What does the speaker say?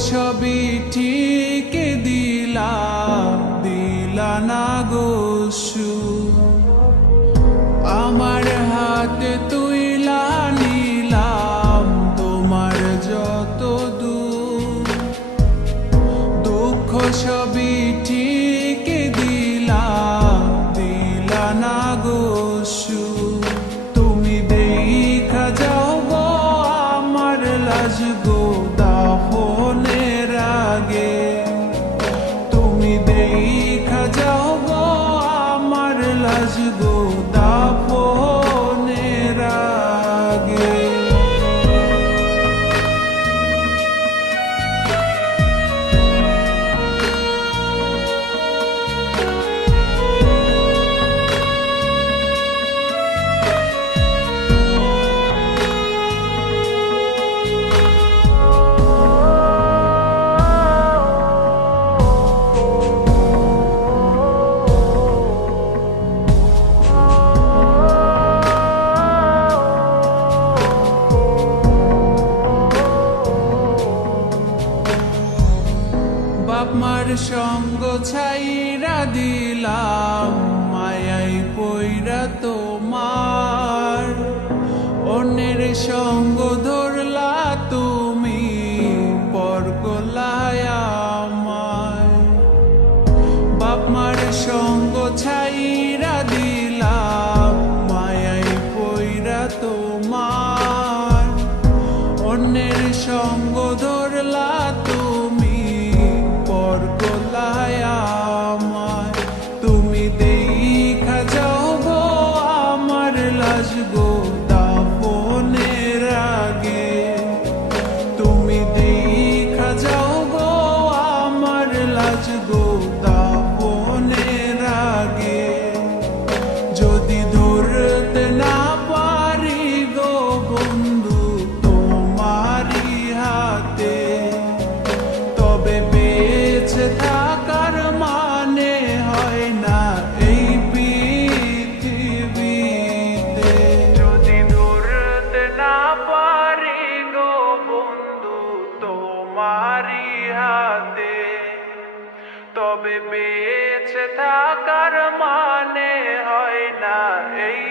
সবই ঠিক দিলা দিলা না গোসু আমার হাতে তুইলা নিলাম তোমার যত দুঃখ সবই ঠিক দিলা দিলা না গোসু তুমি দেখা যাও গো আমার লাজ গো দাফনের আগে তুমি দেখা যাও গো আমার লাজ গো দাফনের আগে বাপ মার সঙ্গ ছাইরা দিলাম মায়াই পইরা তোমার অন্যের সঙ্গ ধরলা তুমি পর করলায় আমায় বাপ মার সঙ্গ ছাইরা দিলাম মায়াই পইরা তোমার অন্যের সঙ্গ ধরলা তুমি পর করলায় আমায় তুমি দেখা যাও গো আমার লাজ গো দাফনের আগে তুমি দেখা যাও গো আমার লাজ গো দাফনের আগে যদি ধরতে না পারি গো বন্ধু তোমারি হাতে তবে বেঁচে থাকার মানে হয় না এই পৃথিবীতে যদি ধরতে না পারি গো বন্ধু তোমারি হাতে তবে বেঁচে থাকার মানে হয় না এই